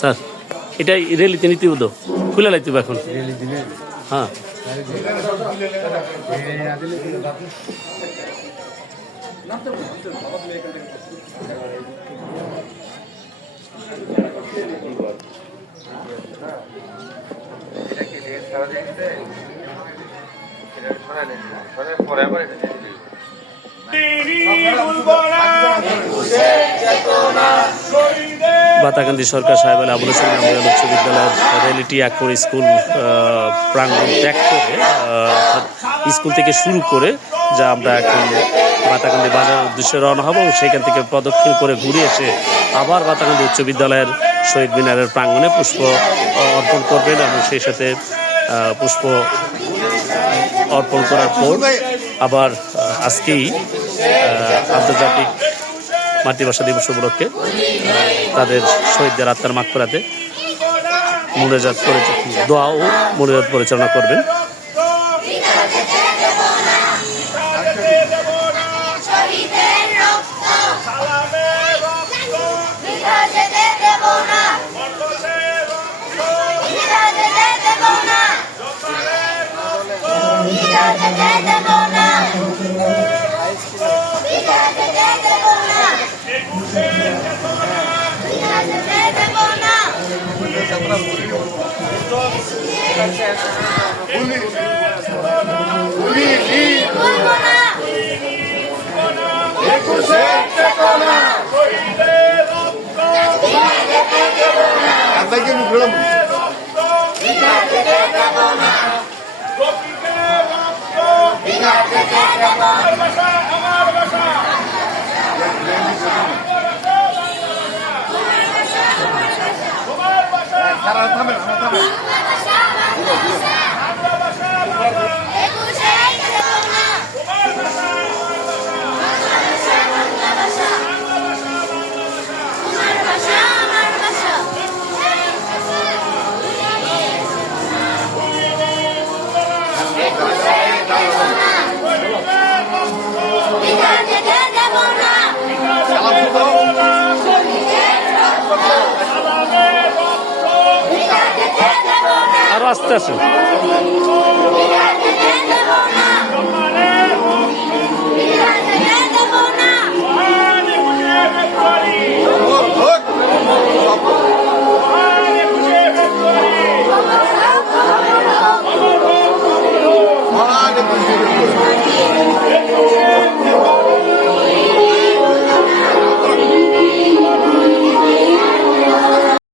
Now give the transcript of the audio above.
Sir এটা রেলিতে নিতে খুলে হবে এখন হ্যাঁ দিয়ে দিবি। বাতাকান্দি সরকার সাহেব আলী আবুল হোসেন মেমোরিয়াল উচ্চ বিদ্যালয়ের রেলিটি একর স্কুল প্রাঙ্গণ ত্যাগ করে স্কুল থেকে শুরু করে যা আমরা এখন বাতাকান্দি বাজার উদ্দেশ্যে রওনা হব এবং সেখান থেকে প্রদক্ষিণ করে ঘুরে এসে আবার বাতাকান্দি উচ্চ বিদ্যালয়ের শহীদ মিনারের প্রাঙ্গণে পুষ্প অর্পণ করবেন এবং সেই সাথে পুষ্প অর্পণ করার পর আবার আজকেই আন্তর্জাতিক মাতৃভাষা দিবস উপলক্ষে তাদের শহীদদের আত্মার মাগ করাতে মনোজাত দোয়া ও মনোজাত পরিচালনা করবেন। শহীদের রক্ত বৃথা বলব না বৃথা যেতে দেব না বিঘা